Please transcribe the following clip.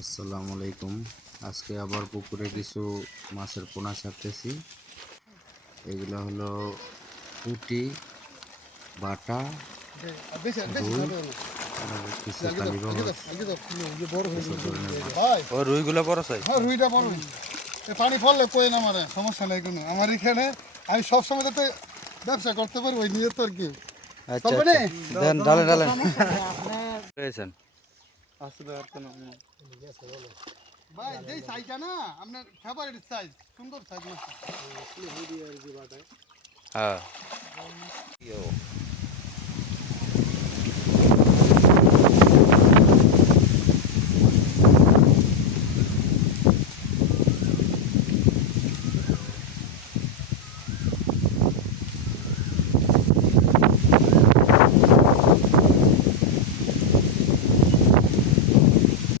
আসসালামু আলাইকুম। আজকে আবার পুকুরে কিছু মাছের পোনা ছাড়তেছি। এগুলো হলো পুঁটি, বাটা, রুই আর কিছু কালীবাউস, এসব ধরনের মাছ। ও রুইগুলো বড় সাইজ। হ্যাঁ রুইটা বড় রুই। পানি পড়লে কই না মারে সমস্যা নাই কোনো। আমার এখানে আমি সবসময় যাতে ব্যবসা করতে পারি ওই নিয়ে তো আর কি আচ্ছা চলবে না? দেন ডালেন ডালেন পেয়েছেন। আসলে আর কোনো ভাই যেই সাইজটা না আপনার ফেভারিট সাইজ, সুন্দর সাইজ মাছটা। হ্যাঁ